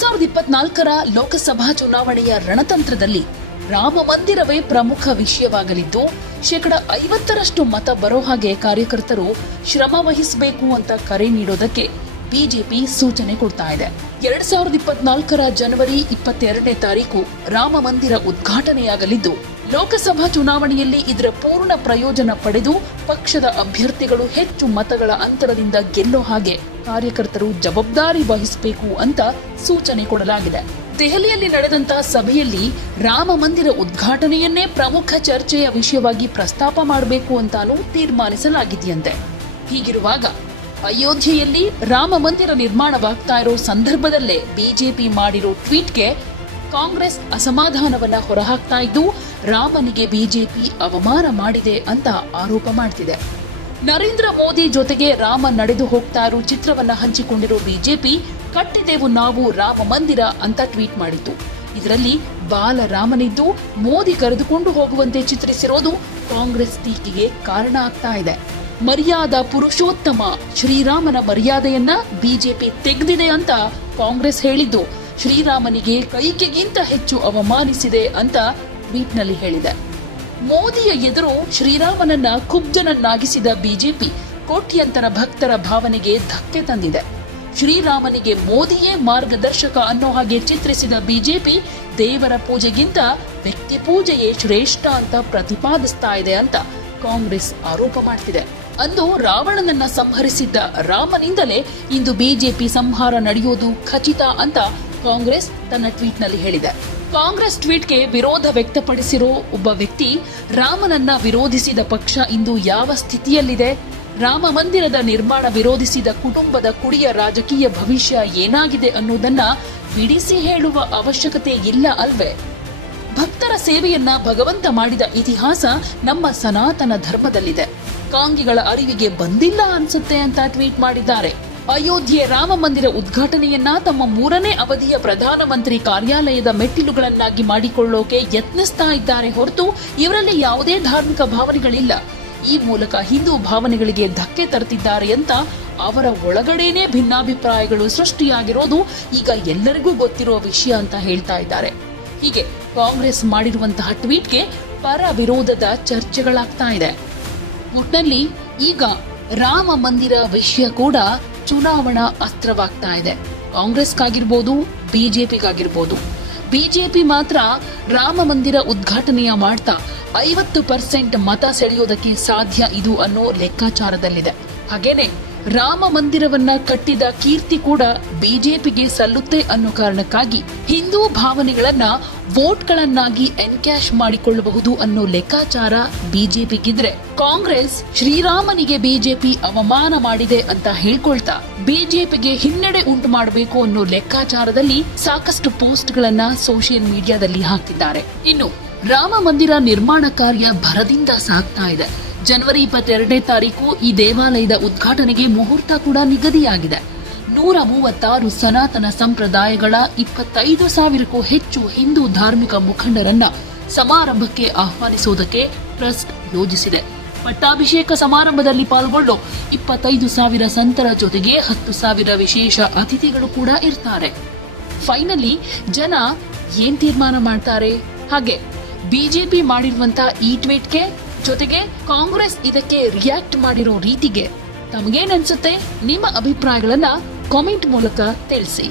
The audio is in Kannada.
ಸಾವಿರದ ಇಪ್ಪತ್ನಾಲ್ಕರ ಲೋಕಸಭಾ ಚುನಾವಣೆಯ ರಣತಂತ್ರದಲ್ಲಿ ರಾಮ ಮಂದಿರವೇ ಪ್ರಮುಖ ವಿಷಯವಾಗಲಿದ್ದು ಶೇಕಡ ಐವತ್ತರಷ್ಟು ಮತ ಬರೋ ಹಾಗೆ ಕಾರ್ಯಕರ್ತರು ಶ್ರಮ ವಹಿಸಬೇಕು ಅಂತ ಕರೆ ನೀಡೋದಕ್ಕೆ ಬಿಜೆಪಿ ಸೂಚನೆ ಕೊಡ್ತಾ ಇದೆ. ಎರಡ್ ಸಾವಿರದ ಇಪ್ಪತ್ನಾಲ್ಕರ ಜನವರಿ ಇಪ್ಪತ್ತೆರಡನೇ ತಾರೀಕು ರಾಮ ಮಂದಿರ ಉದ್ಘಾಟನೆಯಾಗಲಿದ್ದು, ಲೋಕಸಭಾ ಚುನಾವಣೆಯಲ್ಲಿ ಇದರ ಪೂರ್ಣ ಪ್ರಯೋಜನ ಪಡೆದು ಪಕ್ಷದ ಅಭ್ಯರ್ಥಿಗಳು ಹೆಚ್ಚು ಮತಗಳ ಅಂತರದಿಂದ ಗೆಲ್ಲೋ ಹಾಗೆ ಕಾರ್ಯಕರ್ತರು ಜವಾಬ್ದಾರಿ ವಹಿಸಬೇಕು ಅಂತ ಸೂಚನೆ ಕೊಡಲಾಗಿದೆ. ದೆಹಲಿಯಲ್ಲಿ ನಡೆದಂತಹ ಸಭೆಯಲ್ಲಿ ರಾಮ ಮಂದಿರ ಉದ್ಘಾಟನೆಯನ್ನೇ ಪ್ರಮುಖ ಚರ್ಚೆಯ ವಿಷಯವಾಗಿ ಪ್ರಸ್ತಾಪ ಮಾಡಬೇಕು ಅಂತಾನೂ ತೀರ್ಮಾನಿಸಲಾಗಿದೆಯಂತೆ. ಹೀಗಿರುವಾಗ ಅಯೋಧ್ಯೆಯಲ್ಲಿ ರಾಮ ಮಂದಿರ ನಿರ್ಮಾಣವಾಗ್ತಾ ಇರೋ ಸಂದರ್ಭದಲ್ಲೇ ಬಿಜೆಪಿ ಮಾಡಿರೋ ಟ್ವೀಟ್ಗೆ ಕಾಂಗ್ರೆಸ್ ಅಸಮಾಧಾನವನ್ನ ಹೊರಹಾಕ್ತಾ ಇದ್ದು, ರಾಮನಿಗೆ ಬಿಜೆಪಿ ಅವಮಾನ ಮಾಡಿದೆ ಅಂತ ಆರೋಪ ಮಾಡ್ತಿದೆ. ನರೇಂದ್ರ ಮೋದಿ ಜೊತೆಗೆ ರಾಮ ನಡೆದು ಹೋಗ್ತಾ ಇರೋ ಚಿತ್ರವನ್ನ ಹಂಚಿಕೊಂಡಿರೋ ಬಿಜೆಪಿ, ಕಟ್ಟಿದೆವು ನಾವು ರಾಮ ಮಂದಿರ ಅಂತ ಟ್ವೀಟ್ ಮಾಡಿತ್ತು. ಇದರಲ್ಲಿ ಬಾಲರಾಮನಿದ್ದು ಮೋದಿ ಕರೆದುಕೊಂಡು ಹೋಗುವಂತೆ ಚಿತ್ರಿಸಿರೋದು ಕಾಂಗ್ರೆಸ್ ಟೀಕೆಗೆ ಕಾರಣ ಆಗ್ತಾ ಇದೆ. ಮರ್ಯಾದ ಪುರುಷೋತ್ತಮ ಶ್ರೀರಾಮನ ಮರ್ಯಾದೆಯನ್ನ ಬಿಜೆಪಿ ತೆಗೆದಿದೆ ಅಂತ ಕಾಂಗ್ರೆಸ್ ಹೇಳಿದ್ದು. ಶ್ರೀರಾಮನಿಗೆ ಕೈಕೆಗಿಂತ ಹೆಚ್ಚು ಅವಮಾನಿಸಿದೆ ಅಂತ ಟ್ವೀಟ್ನಲ್ಲಿ ಹೇಳಿದೆ. ಮೋದಿಯ ಎದುರು ಶ್ರೀರಾಮನನ್ನ ಕುಬ್ಜನನ್ನಾಗಿಸಿದ ಬಿಜೆಪಿ ಕೋಟ್ಯಂತರ ಭಕ್ತರ ಭಾವನೆಗೆ ಧಕ್ಕೆ ತಂದಿದೆ. ಶ್ರೀರಾಮನಿಗೆ ಮೋದಿಯೇ ಮಾರ್ಗದರ್ಶಕ ಅನ್ನೋ ಹಾಗೆ ಚಿತ್ರಿಸಿದ ಬಿಜೆಪಿ ದೇವರ ಪೂಜೆಗಿಂತ ವ್ಯಕ್ತಿ ಪೂಜೆಯೇ ಶ್ರೇಷ್ಠ ಅಂತ ಪ್ರತಿಪಾದಿಸ್ತಾ ಇದೆ ಅಂತ ಕಾಂಗ್ರೆಸ್ ಆರೋಪ ಮಾಡ್ತಿದೆ. ಅಂದು ರಾವಣನನ್ನ ಸಂಹರಿಸಿದ್ದ ರಾಮನಿಂದಲೇ ಇಂದು ಬಿಜೆಪಿ ಸಂಹಾರ ನಡೆಯೋದು ಖಚಿತ ಅಂತ ಕಾಂಗ್ರೆಸ್ ತನ್ನ ಟ್ವೀಟ್ನಲ್ಲಿ ಹೇಳಿದೆ. ಕಾಂಗ್ರೆಸ್ ಟ್ವೀಟ್ಗೆ ವಿರೋಧ ವ್ಯಕ್ತಪಡಿಸಿರೋ ಒಬ್ಬ ವ್ಯಕ್ತಿ ರಾಮನನ್ನ ವಿರೋಧಿಸಿದ ಪಕ್ಷ ಇಂದು ಯಾವ ಸ್ಥಿತಿಯಲ್ಲಿದೆ? ರಾಮ ಮಂದಿರದ ನಿರ್ಮಾಣ ವಿರೋಧಿಸಿದ ಕುಟುಂಬದ ಕುಡಿಯ ರಾಜಕೀಯ ಭವಿಷ್ಯ ಏನಾಗಿದೆ ಅನ್ನೋದನ್ನ ಬಿಡಿಸಿ ಹೇಳುವ ಅವಶ್ಯಕತೆ ಇಲ್ಲ ಅಲ್ವೇ? ಭಕ್ತರ ಸೇವೆಯನ್ನ ಭಗವಂತ ಮಾಡಿದ ಇತಿಹಾಸ ನಮ್ಮ ಸನಾತನ ಧರ್ಮದಲ್ಲಿದೆ. ಕಾಂಗಿಗಳ ಅರಿವಿಗೆ ಬಂದಿಲ್ಲ ಅನ್ಸುತ್ತೆ ಅಂತ ಟ್ವೀಟ್ ಮಾಡಿದ್ದಾರೆ. ಅಯೋಧ್ಯೆ ರಾಮ ಮಂದಿರ ಉದ್ಘಾಟನೆಯನ್ನ ತಮ್ಮ ಮೂರನೇ ಅವಧಿಯ ಪ್ರಧಾನಮಂತ್ರಿ ಕಾರ್ಯಾಲಯದ ಮೆಟ್ಟಿಲುಗಳನ್ನಾಗಿ ಮಾಡಿಕೊಳ್ಳೋಕೆ ಯತ್ನಿಸ್ತಾ ಇದ್ದಾರೆ ಹೊರತು ಇವರಲ್ಲಿ ಯಾವುದೇ ಧಾರ್ಮಿಕ ಭಾವನೆಗಳಿಲ್ಲ. ಈ ಮೂಲಕ ಹಿಂದೂ ಭಾವನೆಗಳಿಗೆ ಧಕ್ಕೆ ತರುತ್ತಿದ್ದಾರೆ ಅಂತ ಅವರ ಒಳಗಡೆನೆ ಭಿನ್ನಾಭಿಪ್ರಾಯಗಳು ಸೃಷ್ಟಿಯಾಗಿರೋದು ಈಗ ಎಲ್ಲರಿಗೂ ಗೊತ್ತಿರುವ ವಿಷಯ ಅಂತ ಹೇಳ್ತಾ ಇದ್ದಾರೆ. ಹೀಗೆ ಕಾಂಗ್ರೆಸ್ ಮಾಡಿರುವಂತಹ ಟ್ವೀಟ್ಗೆ ಪರ ವಿರೋಧದ ಚರ್ಚೆಗಳಾಗ್ತಾ ಇದೆ. ಒಟ್ನಲ್ಲಿ ಈಗ ರಾಮ ಮಂದಿರ ವಿಷಯ ಕೂಡ ಚುನಾವಣಾ ಅಸ್ತ್ರವಾಗ್ತಾ ಇದೆ. ಕಾಂಗ್ರೆಸ್ಗಾಗಿರ್ಬೋದು, ಬಿಜೆಪಿಗಾಗಿರ್ಬೋದು. ಬಿಜೆಪಿ ಮಾತ್ರ ರಾಮ ಮಂದಿರ ಉದ್ಘಾಟನೆಯ ಮಾಡ್ತಾ ಐವತ್ತು ಪರ್ಸೆಂಟ್ ಮತ ಸೆಳೆಯೋದಕ್ಕೆ ಸಾಧ್ಯ ಇದು ಅನ್ನೋ ಲೆಕ್ಕಾಚಾರದಲ್ಲಿದೆ. ಹಾಗೇನೆ ರಾಮ ಮಂದಿರವನ್ನ ಕಟ್ಟಿದ ಕೀರ್ತಿ ಕೂಡ ಬಿಜೆಪಿಗೆ ಸಲ್ಲುತ್ತೆ ಅನ್ನೋ ಕಾರಣಕ್ಕಾಗಿ ಹಿಂದೂ ಭಾವನೆಗಳನ್ನ ವೋಟ್ಗಳನ್ನಾಗಿ ಎನ್ಕ್ಯಾಶ್ ಮಾಡಿಕೊಳ್ಳಬಹುದು ಅನ್ನೋ ಲೆಕ್ಕಾಚಾರ ಬಿಜೆಪಿಗಿದ್ರೆ. ಕಾಂಗ್ರೆಸ್ ಶ್ರೀರಾಮನಿಗೆ ಬಿಜೆಪಿ ಅವಮಾನ ಮಾಡಿದೆ ಅಂತ ಹೇಳ್ಕೊಳ್ತಾ ಬಿಜೆಪಿಗೆ ಹಿನ್ನಡೆ ಉಂಟು ಮಾಡಬೇಕು ಅನ್ನೋ ಲೆಕ್ಕಾಚಾರದಲ್ಲಿ ಸಾಕಷ್ಟು ಪೋಸ್ಟ್ಗಳನ್ನ ಸೋಷಿಯಲ್ ಮೀಡಿಯಾದಲ್ಲಿ ಹಾಕ್ತಿದ್ದಾರೆ. ಇನ್ನು ರಾಮ ಮಂದಿರ ನಿರ್ಮಾಣ ಕಾರ್ಯ ಭರದಿಂದ ಸಾಗ್ತಾ ಇದೆ. ಜನವರಿ ಇಪ್ಪತ್ತೆರಡನೇ ತಾರೀಕು ಈ ದೇವಾಲಯದ ಉದ್ಘಾಟನೆಗೆ ಮುಹೂರ್ತ ಕೂಡ ನಿಗದಿಯಾಗಿದೆ. ನೂರ ಮೂವತ್ತಾರು ಸನಾತನ ಸಂಪ್ರದಾಯಗಳ ಇಪ್ಪತ್ತೈದು ಸಾವಿರಕ್ಕೂ ಹೆಚ್ಚು ಹಿಂದೂ ಧಾರ್ಮಿಕ ಮುಖಂಡರನ್ನ ಸಮಾರಂಭಕ್ಕೆ ಆಹ್ವಾನಿಸುವುದಕ್ಕೆ ಟ್ರಸ್ಟ್ ಯೋಜಿಸಿದೆ. ಪಟ್ಟಾಭಿಷೇಕ ಸಮಾರಂಭದಲ್ಲಿ ಪಾಲ್ಗೊಂಡು ಇಪ್ಪತ್ತೈದು ಸಾವಿರ ಸಂತರ ಜೊತೆಗೆ ಹತ್ತು ಸಾವಿರ ವಿಶೇಷ ಅತಿಥಿಗಳು ಕೂಡ ಇರ್ತಾರೆ. ಫೈನಲಿ, ಜನ ಏನ್ ತೀರ್ಮಾನ ಮಾಡ್ತಾರೆ? ಹಾಗೆ, ಬಿಜೆಪಿ ಮಾಡಿರುವಂತಹ ಈ ಟ್ವೀಟ್ಗೆ ಜೊತೆಗೆ ಕಾಂಗ್ರೆಸ್ ಇದಕ್ಕೆ ರಿಯಾಕ್ಟ್ ಮಾಡಿರೋ ರೀತಿಗೆ ತಮಗೇನನ್ಸುತ್ತೆ ನಿಮ್ಮ ಅಭಿಪ್ರಾಯಗಳನ್ನ ಕಾಮೆಂಟ್ ಮೂಲಕ ತಿಳಿಸಿ.